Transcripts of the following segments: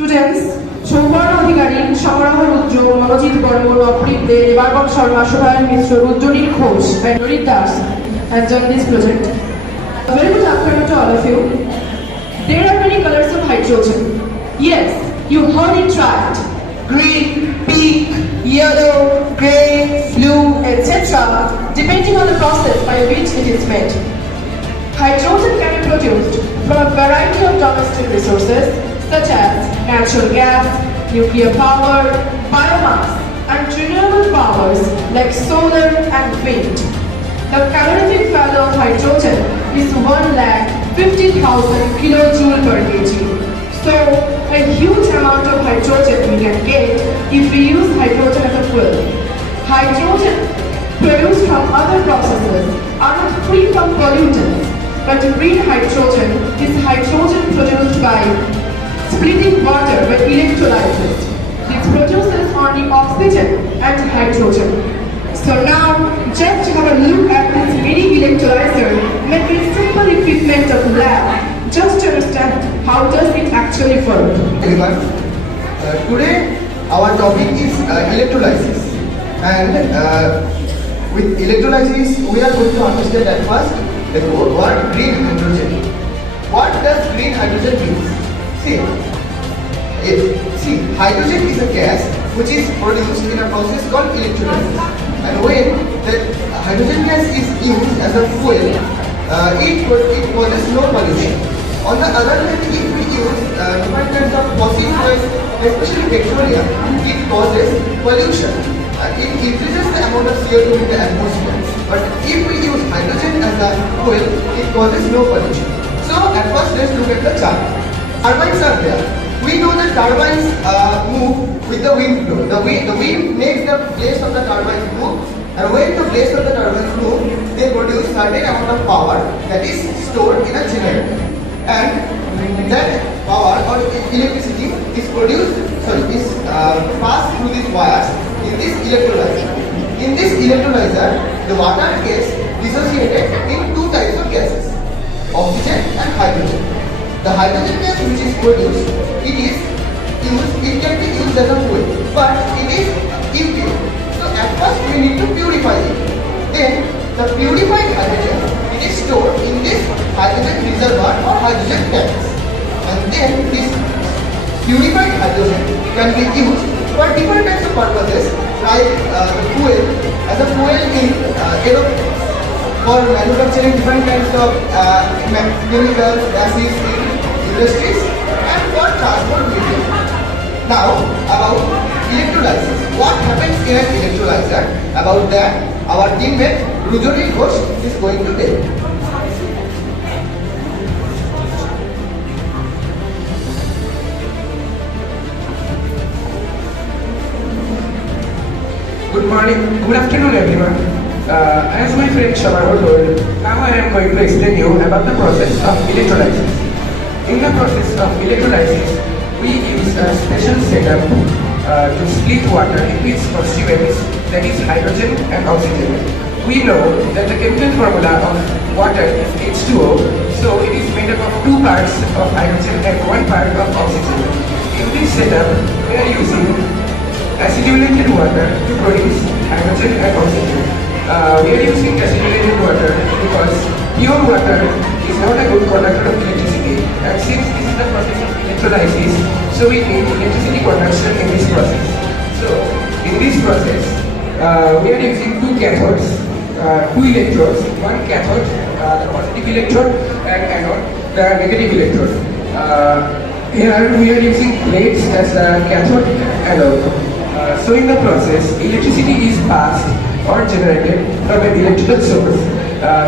Students, সৌবর্ণ Adhikari, সমরাহ Rudra, Manojit Barman, অপ্রিত they, দেবার্বক Sharma, শোভায়ন Mishra, Rudranil Ghosh, and Rohit Das has done this project. A very good afternoon to all of you. There are many colors of hydrogen. Yes, you heard it right. Green, pink, yellow, grey, blue, etc. depending on the process by which it is made. Hydrogen can be produced from a variety of domestic resources such as natural gas, nuclear power, biomass, and renewable powers like solar and wind. The calorific value of hydrogen is 1,50,000 kilojoule per kg. So, a huge amount of hydrogen we can get if we use hydrogen as a fuel. Hydrogen produced from other processes are not free from pollutants, but green hydrogen is hydrogen produced by splitting water by electrolysis. This produces only oxygen and hydrogen. So now, just have a look at this mini electrolyzer made with simple equipment of lab, just to understand how does it actually work. Everyone, today our topic is electrolysis, and with electrolysis we are going to understand at first the word green hydrogen. What does green hydrogen mean? See, hydrogen is a gas which is produced in a process called electrolysis, and when the hydrogen gas is used as a fuel, it causes no pollution. On the other hand, if we use different kinds of fossil fuels, especially petroleum, it causes pollution. It increases the amount of CO2 in the atmosphere. But if we use hydrogen as a fuel, it causes no pollution. So at first, let's look at the chart. Turbines are there. We know that turbines move with the wind flow. The wind makes the blades of the turbines move, and when the blades of the turbines move, they produce certain amount of power that is stored in a generator. And that power or electricity is passed through these wires in this electrolyzer. In this electrolyzer, the water gets dissociated in two types of gases, oxygen and hydrogen. The hydrogen gas which is produced, it can be used as a fuel, but it is impure. So at first we need to purify it. Then the purified hydrogen, it is stored in this hydrogen reservoir or hydrogen tanks, and then this purified hydrogen can be used for different types of purposes, like fuel as a fuel in aeroplanes, for manufacturing different kinds of chemicals, gases in industries, and for transport medium. Now about electrolysis. What happens in an electrolyzer? About that, our teammate Rudronil Ghosh is going to tell. Good morning, good afternoon everyone. As my friend Shamarho told, now I am going to explain you about the process of electrolysis. In the process of electrolysis, we use a special setup to split water into its constituents, that is hydrogen and oxygen. We know that the chemical formula of water is H2O, so it is made up of 2 parts of hydrogen and 1 part of oxygen. In this setup, we are using acidulated water to produce hydrogen and oxygen. We are using acidulated water because pure water is not a good conductor of electricity, and since this is the process of electrolysis, so we need electricity conduction in this process. So in this process, we are using 2 cathodes, 2 electrodes, 1 cathode, the positive electrode, and anode, the negative electrode. Here we are using plates as the cathode and anode. So in the process, electricity is passed or generated from an electrical source.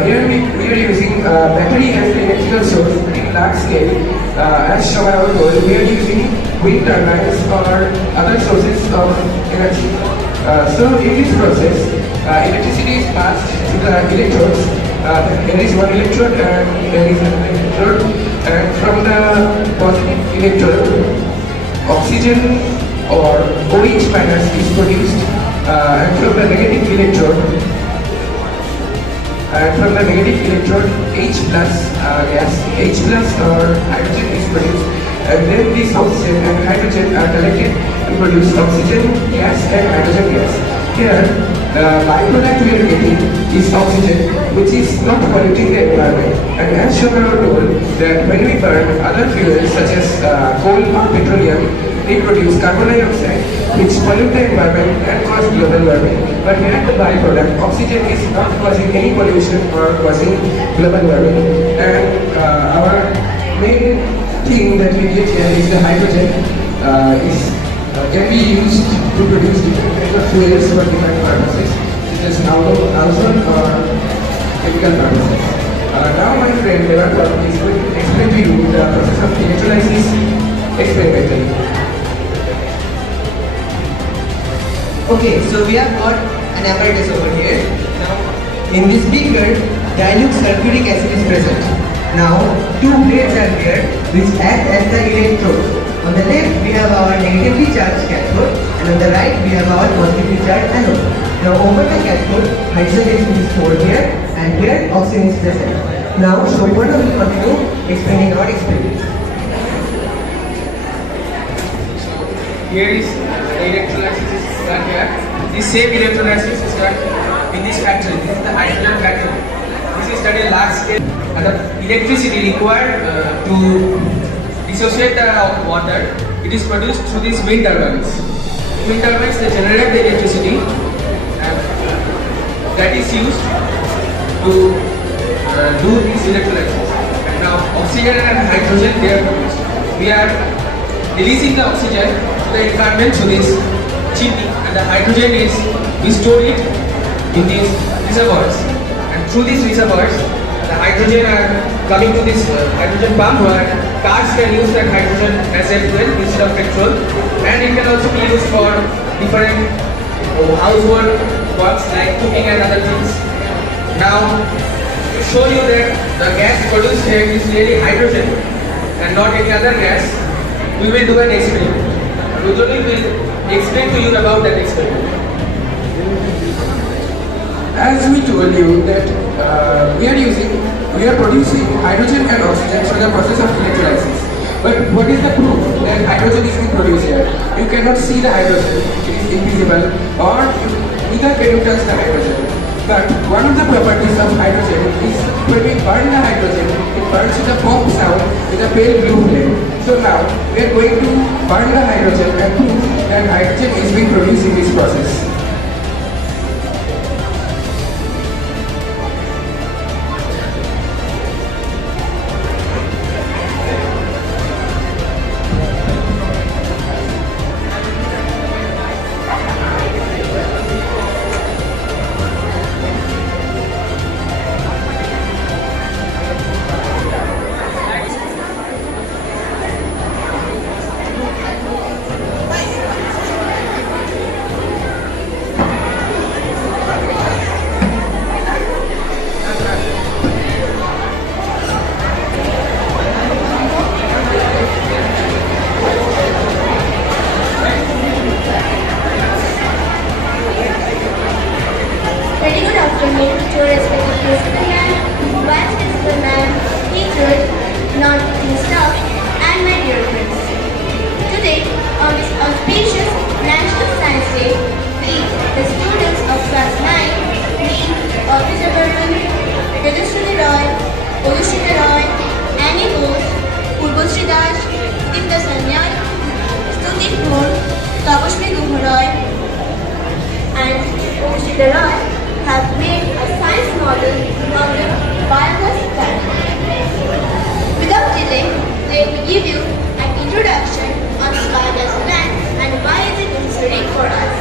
Here we are using battery as the electrical source in large scale. As Shamarho told, we are using wind turbines or other sources of energy. So in this process, electricity is passed to the electrodes. There is 1 electrode and there is another electrode, and from the positive electrode, oxygen or OH minus is produced, and from the negative electrode, H plus gas, H plus or hydrogen is produced, and then this oxygen and hydrogen produce oxygen gas and hydrogen gas. Here, the byproduct we are getting is oxygen, which is not polluting the environment. And as shown on our told, that when we burn other fuels such as coal or petroleum, they produce carbon dioxide, which pollute the environment and cause global warming. But here the byproduct, oxygen is not causing any pollution or causing global warming. And our main thing that we get here is the hydrogen can be used to produce different kinds of fuels for different purposes, such as household or chemical purposes. Now my friend Devakar is going to explain to you the process of electrolysis experimentally. Okay, so we have got an apparatus over here. Now, in this beaker, dilute sulfuric acid is present. Now, two blades are here which act as the electrodes. On the left, we have our negatively charged cathode, and on the right, we have our positively charged anode. Now, over the cathode, hydrogen is stored here, and here, oxygen is present. Now, Shobhana will continue explaining our experiment. Here is the electrolysis is done here. This same electrolysis is done in this factory. This is the hydrogen factory. This is done in large scale. And the electricity required to dissociate the water, it is produced through these wind turbines. Wind turbines, they generate the electricity, and that is used to do this electrolysis. And now oxygen and hydrogen, they are produced. We are releasing the oxygen to the environment through this chimney, and the hydrogen is, we store it in these reservoirs. And through these reservoirs, the hydrogen are coming to this hydrogen pump where cars can use that hydrogen as a fuel instead of petrol, and it can also be used for different household works like cooking and other things. Now, to show you that the gas produced here is really hydrogen and not any other gas, we will do an experiment. Rujoni will explain to you about that experiment. As we told you that we are producing hydrogen and oxygen through the process of electrolysis. But what is the proof that hydrogen is being produced here? You cannot see the hydrogen, it is invisible, or neither can you touch the hydrogen. But one of the properties of hydrogen is when we burn the hydrogen, it burns with a pump sound with a pale blue flame. So now we are going to burn the hydrogen and prove that hydrogen is being produced in this process. Very good afternoon to your respected principal ma'am, vice principal ma'am, teachers, non-teaching staff, and my dear friends. Today, on this auspicious National Science Day, we, the students of class 9, me, Officer Burton, Vedashriti Roy, Olushita Roy, Annie Bose, Purvashri Das, Dipta Sanyal, Stuti Khur, Tapashmi Guharoy, and Olushita Roy have made a science model of the biogas plant. Without delay, let me give you an introduction on the biogas plant and why is it necessary for us.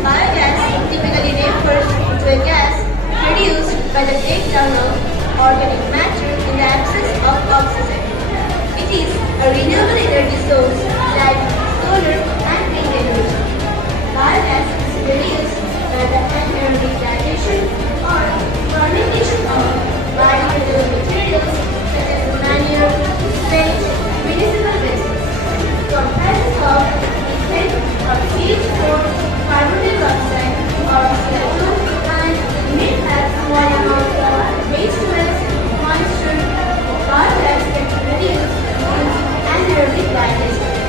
Biogas typically refers to a gas produced by the breakdown of organic matter in the absence of oxygen. It is a renewable energy source like solar and wind energy. Biogas is produced by the anaerobic digestion or fermentation of biodegradable materials such as manure, sewage, municipal wastes. Comprises of methane or CH4, carbon dioxide or CO2, and may have small amounts of waste moisture. Biogas can be produced using anaerobic digestion.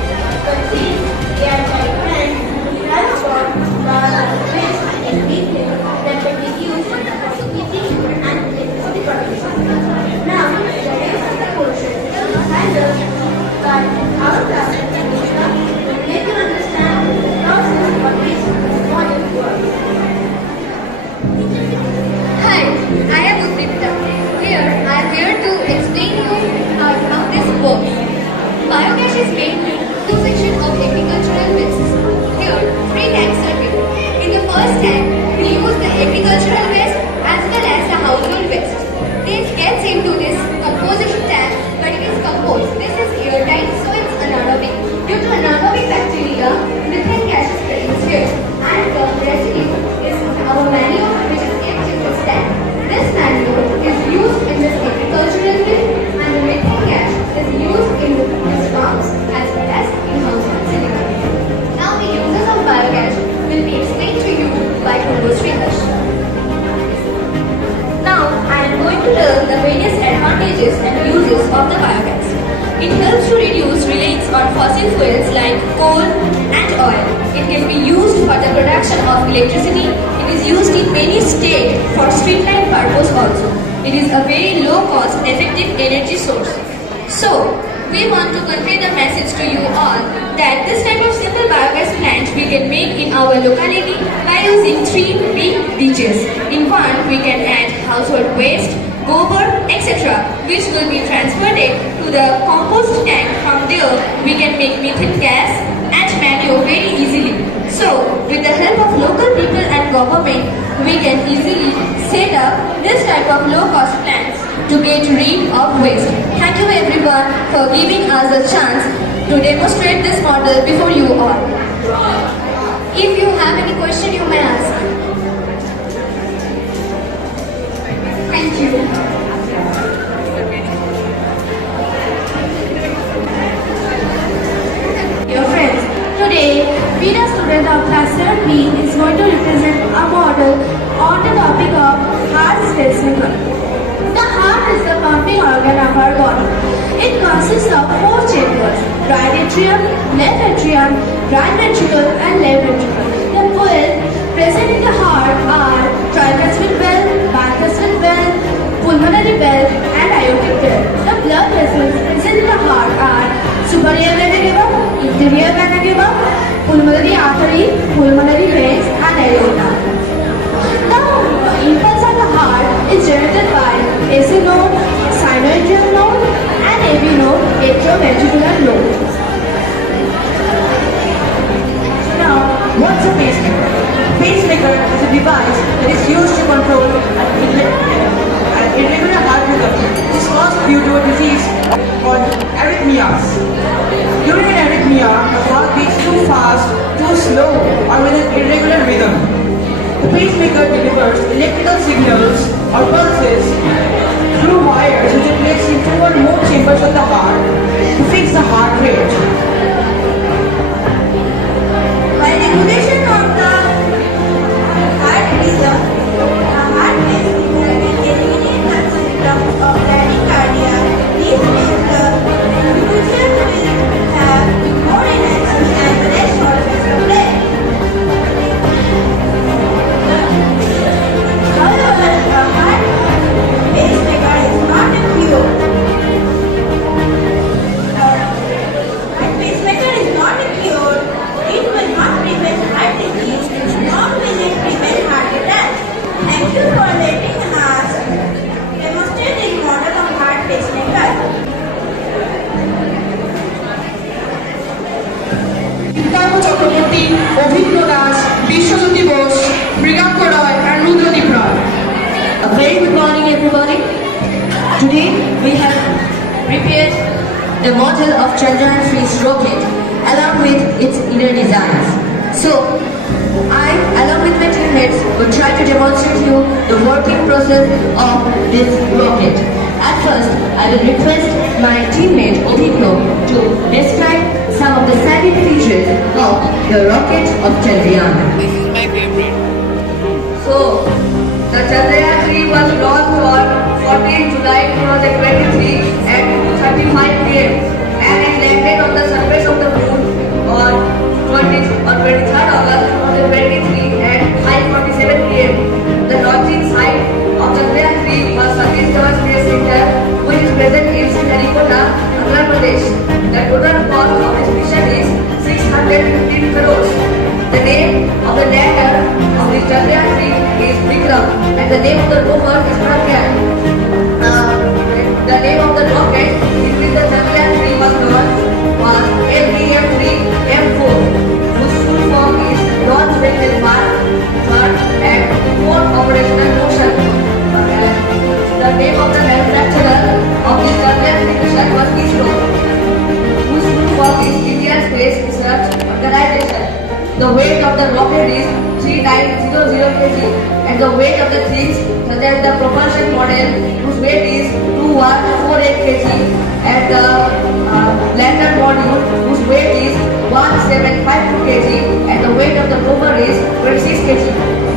fossil fuels like coal and oil. It can be used for the production of electricity. It is used in many states for street light purpose also. It is a very low cost, effective energy source. So, we want to convey the message to you all that this type of simple biogas plant we can make in our locality by using 3 big ditches. In one, we can add household waste, gobar, etc., which will be transported to the compost tank. From there, we can make methane gas and manure very easily. So, with the help of local people and government, we can easily set up this type of low-cost plants to get rid of waste. Thank you everyone for giving us a chance to demonstrate this model before you all. If you have any question, you may ask. Thank you. Dear friends, today, Vida student of class 7B is going to represent a model on the topic of heart pacemaker. The heart is the pumping organ of our body. It consists of 4 chambers: right atrium, left atrium, right ventricle, and left ventricle. The fluids present in the heart are tricuspid valve, bicuspid valve, pulmonary valve, and aortic valve. The blood vessels present in the heart are superior vena cava, inferior vena cava, pulmonary artery, pulmonary veins, and aorta. The impulse of the heart is generated by AC node, sinoatrial node, and AV node, atrioventricular node. Now, what's a pacemaker? Pacemaker is a device that is used to control an irregular heart rhythm. It is caused due to a disease called arrhythmias. During an arrhythmia, the heart beats too fast, too slow, or with an irregular rhythm. The pacemaker delivers electrical signals or pulses through wires which are placed in 2 or more chambers of the heart to fix the heart rate. By regulation of the heart rhythm, the heart pacemaker can eliminate the symptoms of bradycardia. This means the individual will have more energy and less shortness of breath. However, a heart pacemaker is not a cure. Heart pacemaker is not a cure. It will not prevent heart disease, nor will it prevent heart attack. Thank you for letting us demonstrate a model of heart pacemaker. বিদ্যাঙ্গ Chakraborty, অভিজ্ঞ দাস, বিশ্বজ্যোতি বোস, মৃগাঙ্ক রয়, and Rudradip Roy. A very good morning everybody. Today we have prepared the model of Chandrayaan-3's rocket along with its inner designs. So I, along with my teammates, will try to demonstrate you the working process of this rocket. At first, I will request my teammate Obhigno to describe some of the salient features of the rocket of Chandrayaan. This is my favorite. So, the Chandrayaan-3 was launched on 14 July 2023 at 2:35 p.m. and it landed on the surface of the moon on 23rd August 2023 at 5:47 p.m. The launching site of Chandrayaan-3 was Satish Dhawan Space Center, which is present in Sriharikota, Andhra Pradesh. The total cost of this mission is 615 crores. The name of the lander of the Chandrayaan-3 is Vikram and the name of the rover is Pragyan. The name of the rocket in which the Chandrayaan-3 was launched was LVM-3M4, whose full form is Launch Vehicle Mark and 4 operational motion. The name of the manufacturer of the Chandrayaan-3 mission was ISRO, whose full form is Indian Space Research Organization. The weight of the rocket is 3900 kg and the weight of the things such as the propulsion model whose weight is 2148 kg and the lander module whose weight is 1752 kg and the weight of the rover is 26 kg.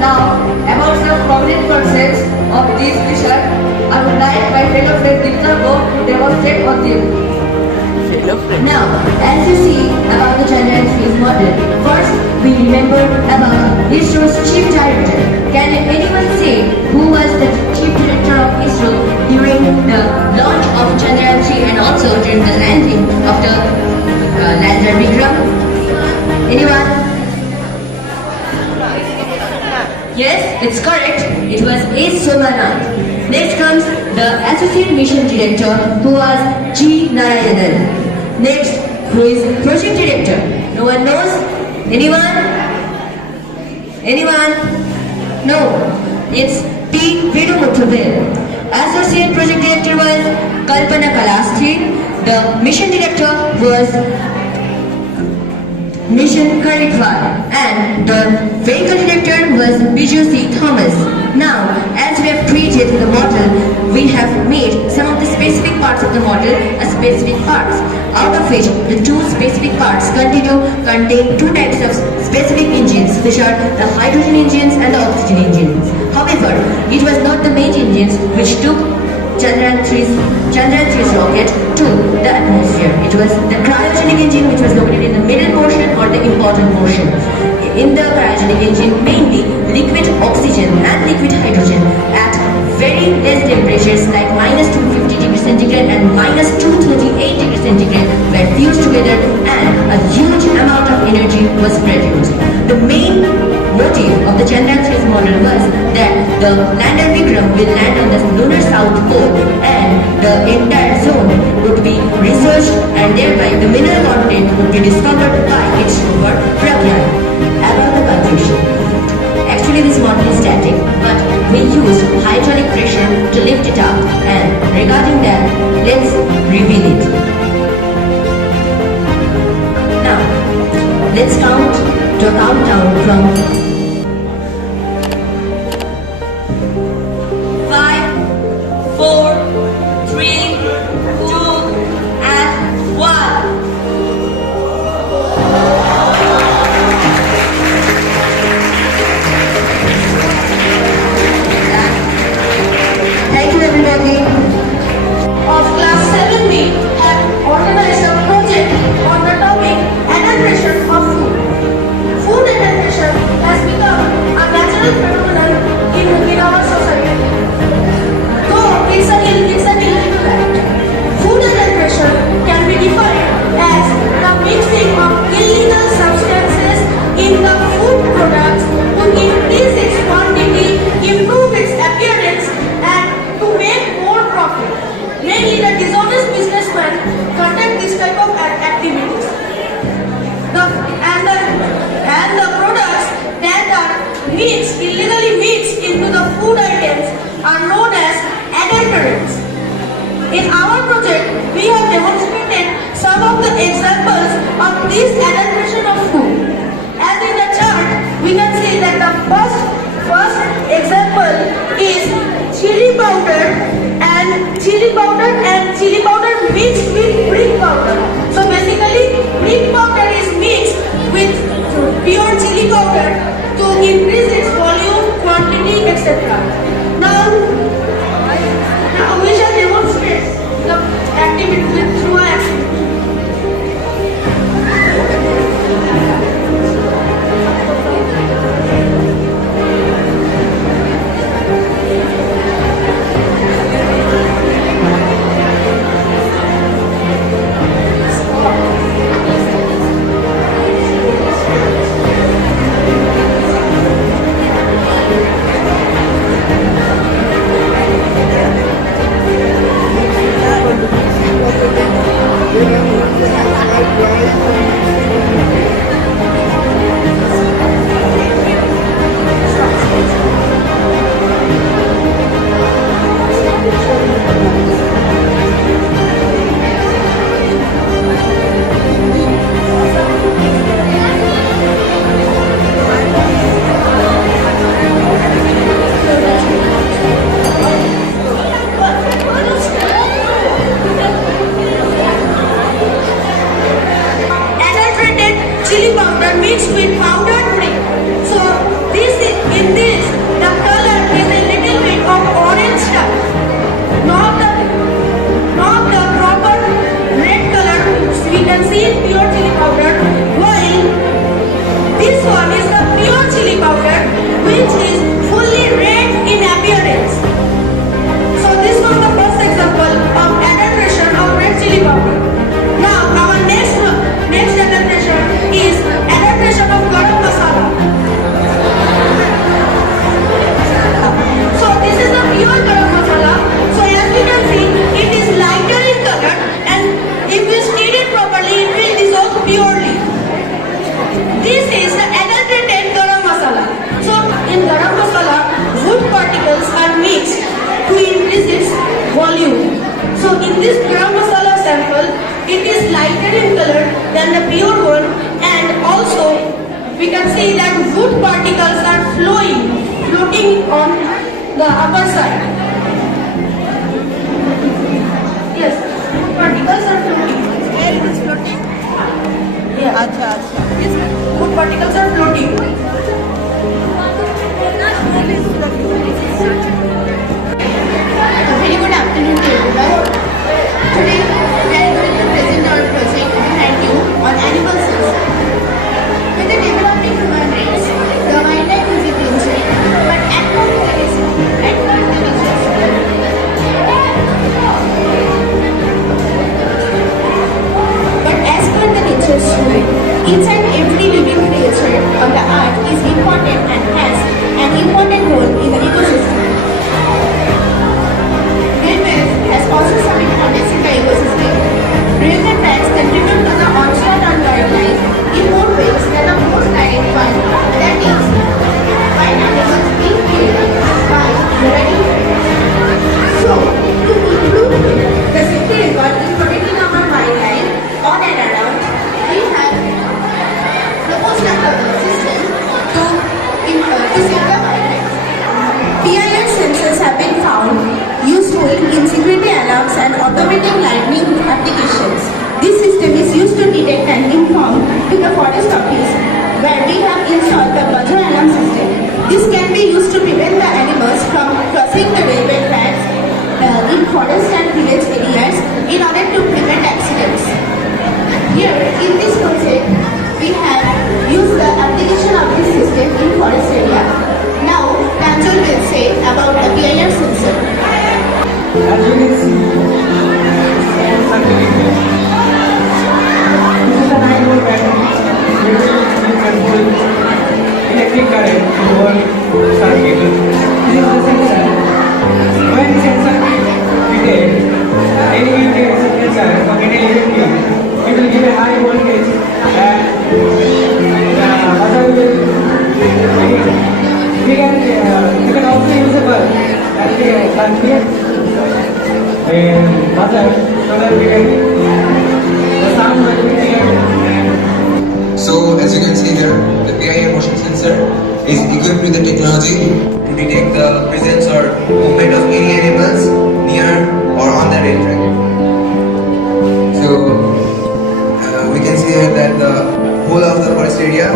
Now about some prominent persons of this mission, I would like my fellow friend Vidyalaya to demonstrate on them. Now, as you see about the Chandrayaan 3 model, first we remember about ISRO's Chief Director. Can anyone say who was the Chief Director of ISRO during the launch of Chandrayaan 3 and also during the landing of the lander Vikram? Anyone? Yes, it's correct. It was A. Somanath. Next comes the Associate Mission Director, who was G. Narayanan. Next, who is Project Director? No one knows? Anyone? Anyone? No. It's P. Vedumuthuvel. Associate Project Director was Kalpana Kalastri. The Mission Director was Mission Karitwal, and the vehicle director was Biju C. Thomas. Now, as we have created the model, we have made some of the specific parts of the model as specific parts, out of which the two specific parts contain two types of specific engines, which are the hydrogen engines and the oxygen engines. However, it was not the main engines which took Chandrayaan 3's rocket to the atmosphere. It was the cryogenic engine which was located in the middle portion or the important portion. In the cryogenic engine, mainly liquid oxygen and liquid hydrogen at very less temperatures like -250 degrees centigrade and -238 degrees centigrade were fused together and a huge amount of energy was produced. The main motive of the Chandrayaan 3's model was that the lander Vikram will land on the lunar south pole and the entire zone would be researched and thereby the mineral content would be discovered by its rover Pragyan. About the conclusion. Actually this model is static, but we use hydraulic pressure to lift it up, and regarding that, let's reveal it. Now, let's count to a countdown from 5, 4, 3, 2, and 1. Thank you everybody. Of class 7B have organized a project on the topic adulteration of food. Food adulteration has become a natural phenomenon in our society. Though it's an illegal act. Food adulteration can be defined as the mixing of illegal substances in the food products to increase its quantity, improve its appearance, and to make more profit. Mainly the dishonest businessmen conduct this type of activities. And the products that are illegally mixed into the food items are known as adulterants. In our project, we have demonstrated some of the examples of this adulteration of food. As in the chart, we can see that the first example is chili powder mixed with brick powder. So basically, brick powder is mixed with pure chili powder to increase its volume, quantity, etc. Now we shall demonstrate the activity through an activity. Mixed with powdered brick. So in this the color is a little bit of orange stuff, not the proper red color volume. So in this garam masala sample, it is lighter in color than the pure one, and also we can see that wood particles are floating on the upper side. Yes, wood particles are floating. Where it is floating? Yeah. Yes, wood particles are floating. Very good afternoon to everyone. Today, we are going to present our project behind you on animal sensor. With the developing human race, the wildlife is increasing, but according to the But as per the nature's rule, each and every living creature on the earth is important and has an important role in the ecosystem. Railways has also some importance in the ecosystem. Railway tracks contribute to the onslaught on wildlife in more ways than the most direct one, that is, by animals being killed by running trains. So, to improve the safety record in protecting our wildlife on and around, we have proposed a system to save the wildlife. PIR sensors have been found useful in security alarms and automatic lightning applications. This system is used to detect and inform to the forest office, where we have installed the Basu alarm system. This can be used to prevent the animals from crossing the railway tracks in forest and village areas in order to prevent accidents. Here, in this project, we have used the application of this system in forest area. Now, Tanjol will say about the PIR sensor. As you can see, this is a 9-volt battery which will control electric current to one circuit. This is the sensor. When the sensor detects any given signature of any living being, it will give a high voltage and other will we can also use a bulb that we can create and other so that we can the sound will be clear. So as you can see here, the PIR motion sensor is equipped with the technology to detect the presence or movement of any animals near or on the rail track. So we can see here that the whole of the forest area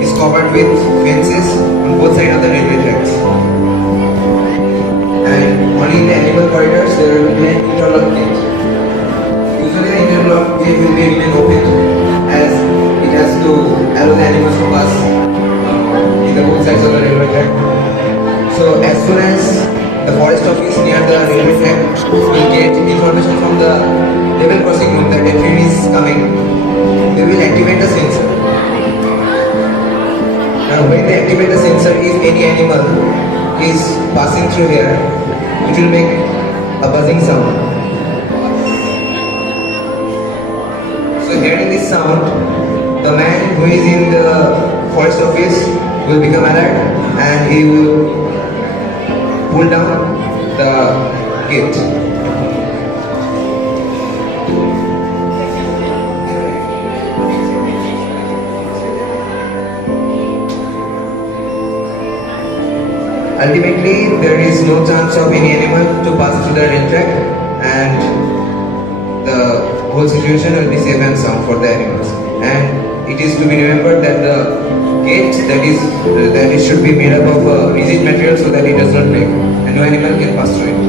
is covered with fences on both sides of the railway tracks. And only in the animal corridors there will be an interlock gate. Usually the interlock gate will be remain open as it has to allow the animals to pass in the both sides of the railway track. So as soon as the forest office near the railway track will get information from the level crossing room that a train is coming, they will activate the sensor. Now when they activate the sensor, if any animal is passing through here, it will make a buzzing sound. So hearing this sound, the man who is in the forest office will become alert and he will pull down the gate. Ultimately, there is no chance of any animal to pass through the rail track, and the whole situation will be safe and sound for the animals. And it is to be remembered that the gate that it should be made up of a rigid material so that it does not break, and no animal can pass through it.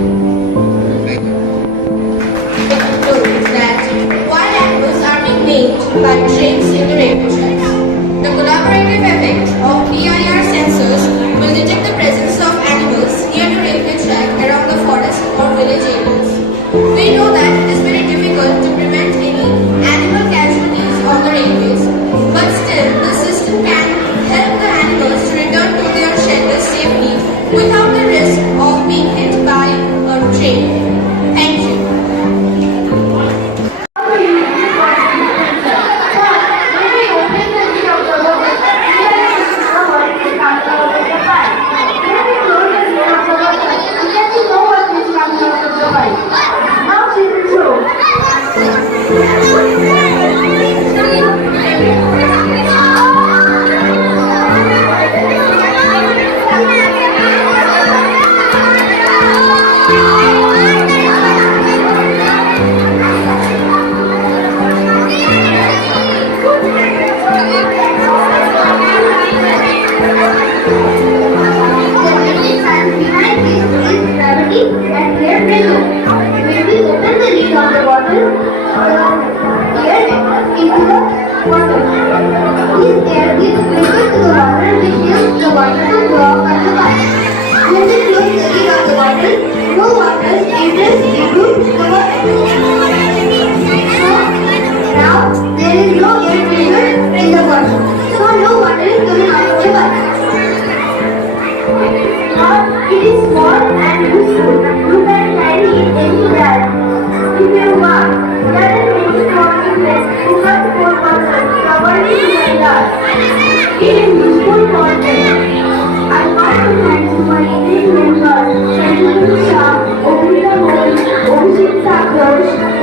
Thank you. It proves that wild animals are being named by trains in the railway tracks. The collaborative effect of PIR sensors will detect the presence of animals near the railway track around the forest or village areas. We know that it is very difficult to prevent any animal casualties on the railways, but still the system can help the animals to return to their shelters safely without the risk of being hit by a train. Thank you. Get to know what is coming out of the air into the water. This air is filled to the water which helps the water to flow up at the pipe. When the flow steady on the water, no water enters into the water. So now there is no air pressure in the water. So no water is coming out of the pipe. Now it is small and useful. You can carry it anywhere. If you want, there is many smaller places who can hold water covered in glass. It is useful for them. I want to thank my Indian members, Sanjay Shah, Obita Mohan, Obishek Thakur,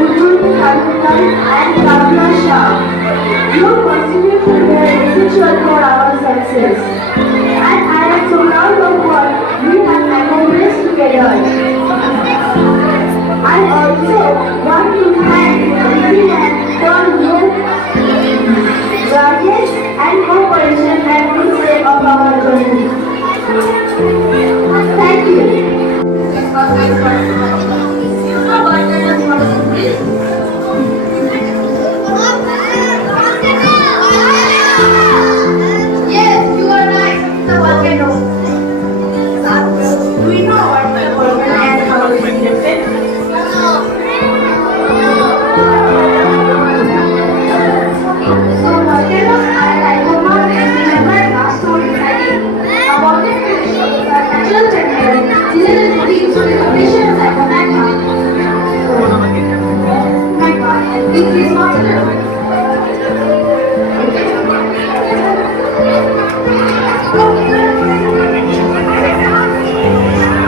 Ujjwal Khantal and Kavya Shah. Your contribution were essential for our success. And I am so proud of what we have accomplished together. I also want to thank Vidyalaya for your guidance and cooperation at this step of our journey. Thank you. Yes, you are right. The volcano. Do you know what the volcano and how it is different? So volcanoes are like Oman and Vidyalaya story writing. A volcanic eruption is a natural phenomenon related to the precipitation like a magma. Magma, which is not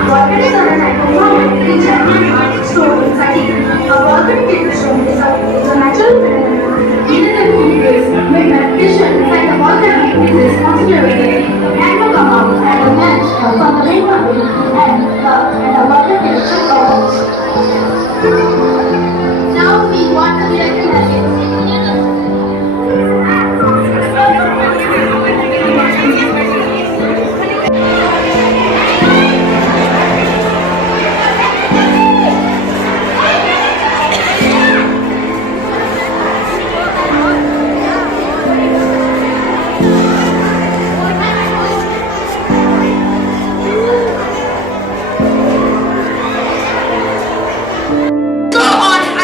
volcanoes are like Oman which are magma stored inside it. A volcanic eruption is a natural phenomenon related to this when vegetation inside the volcano increases considerably. Magma come out and the match from the magma and the volcanic eruption occurs. Now we want to direct the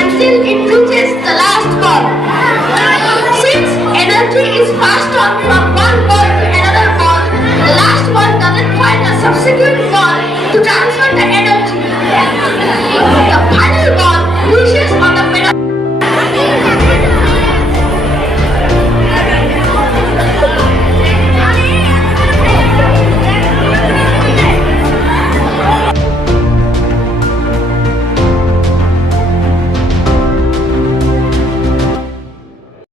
until it reaches the last ball. Since energy is passed on from one ball to another ball, the last ball doesn't find a subsequent ball to transfer the energy.